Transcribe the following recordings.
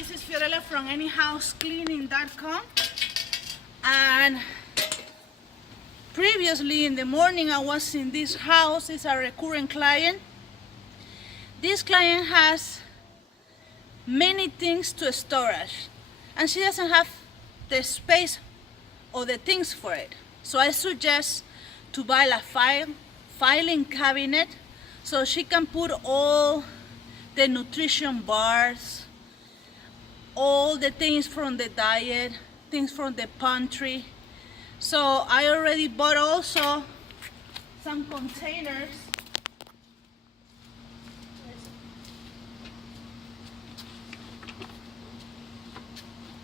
This is Fiorella from anyhousecleaning.com, and previously in the morning I was in this house. It's a recurrent client. This client has many things to storage and she doesn't have the space or the things for it. So I suggest to buy a filing cabinet so she can put all the nutrition bars, all the things from the diet, things from the pantry. So I already bought also some containers.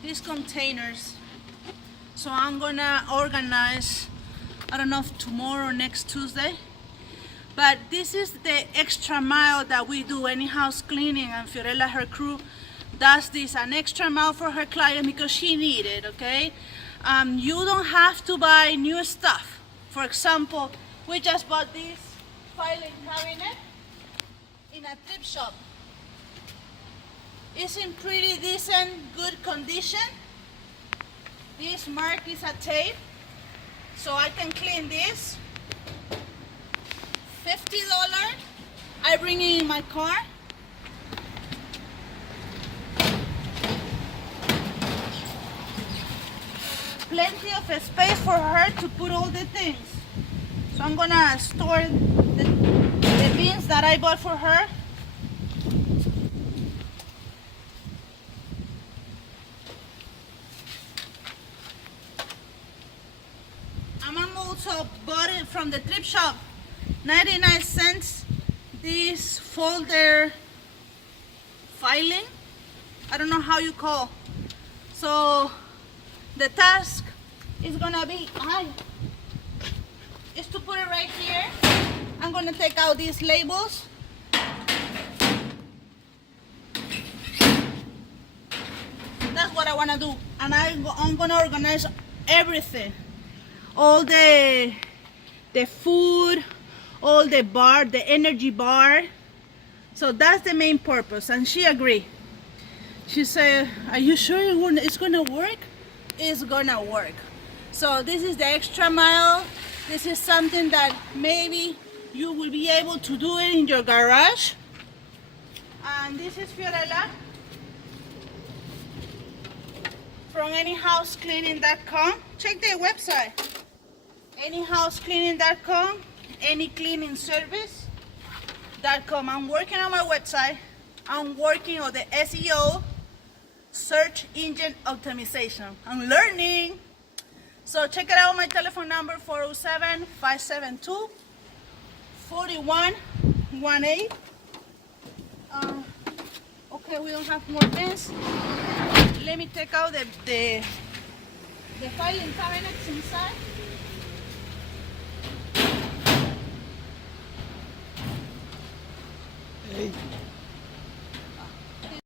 These containers. So I'm gonna organize, I don't know if tomorrow or next Tuesday, but this is the extra mile that we do any house cleaning, and Fiorella, her crew, does this an extra mile for her client because she needed it, okay? You don't have to buy new stuff. For example, we just bought this filing cabinet in a thrift shop. It's in pretty decent, good condition. This mark is a tape, so I can clean this. $50. I bring it in my car. Plenty of space for her to put all the things. So I'm gonna store the beans that I bought for her. I'm also bought it from the thrift shop, 99 cents, this folder filing. I don't know how you call. So the task is gonna be, is to put it right here. I'm gonna take out these labels. That's what I wanna do. And I'm gonna organize everything. All the food, all the bar, the energy bar. So that's the main purpose, and she agreed. She said, are you sure it's gonna work? It's gonna work. So this is the extra mile. This is something that maybe you will be able to do it in your garage. And this is Fiorella from anyhousecleaning.com. Check their website. anyhousecleaning.com, anycleaningservice.com. I'm working on my website. I'm working on the SEO, search engine optimization. I'm learning. So check it out. My telephone number 407-572-4118. Okay, we don't have more pens. Let me take out the filing cabinets inside. Hey.